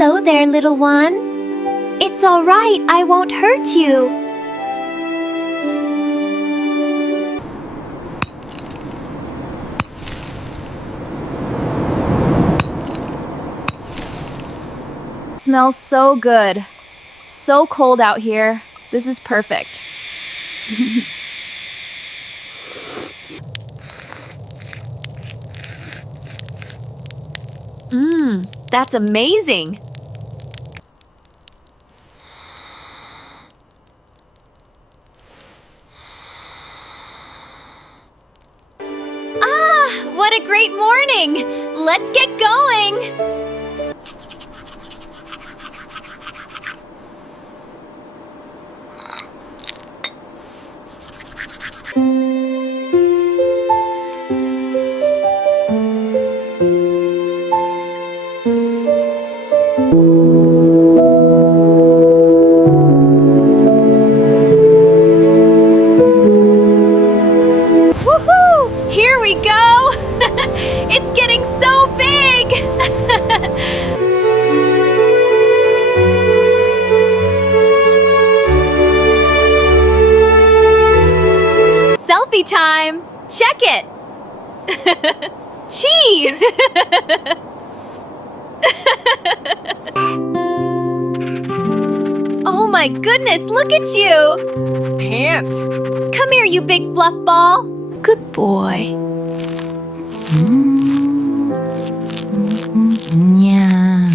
Hello there, little one. It's all right, I won't hurt you. Smells so good. So cold out here. This is perfect. That's amazing. What a great morning! Let's get going! Woohoo! Here we go! It's getting so big! Selfie time! Check it! Cheese! Oh my goodness, look at you! Pant! Come here, you big fluff ball! Good boy. Yeah.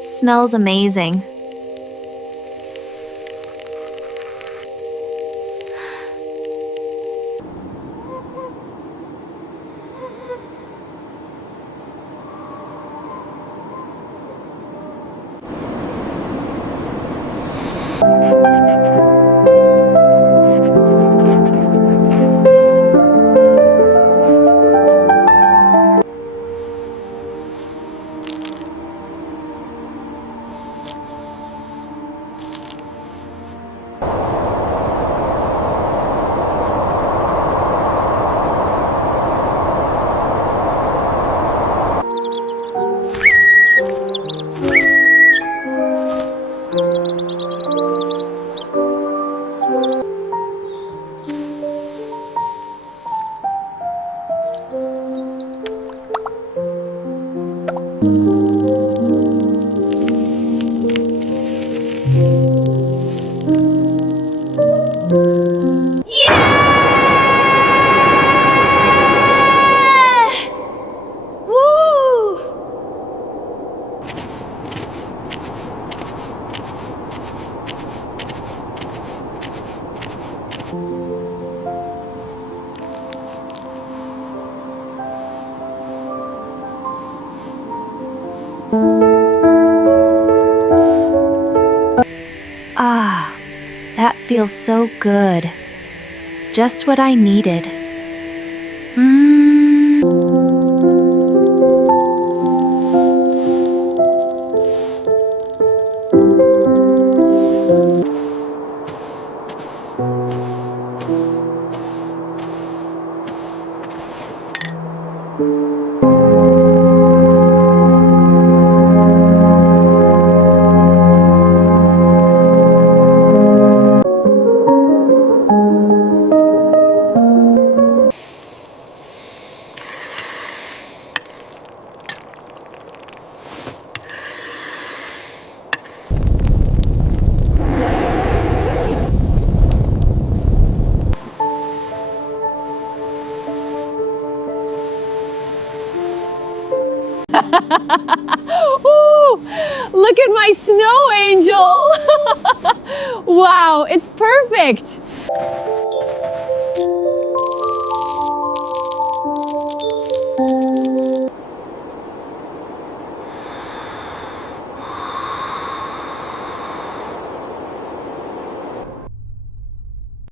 Smells amazing. Ah, that feels so good. Just what I needed. Ooh, look at my snow angel! Wow, it's perfect!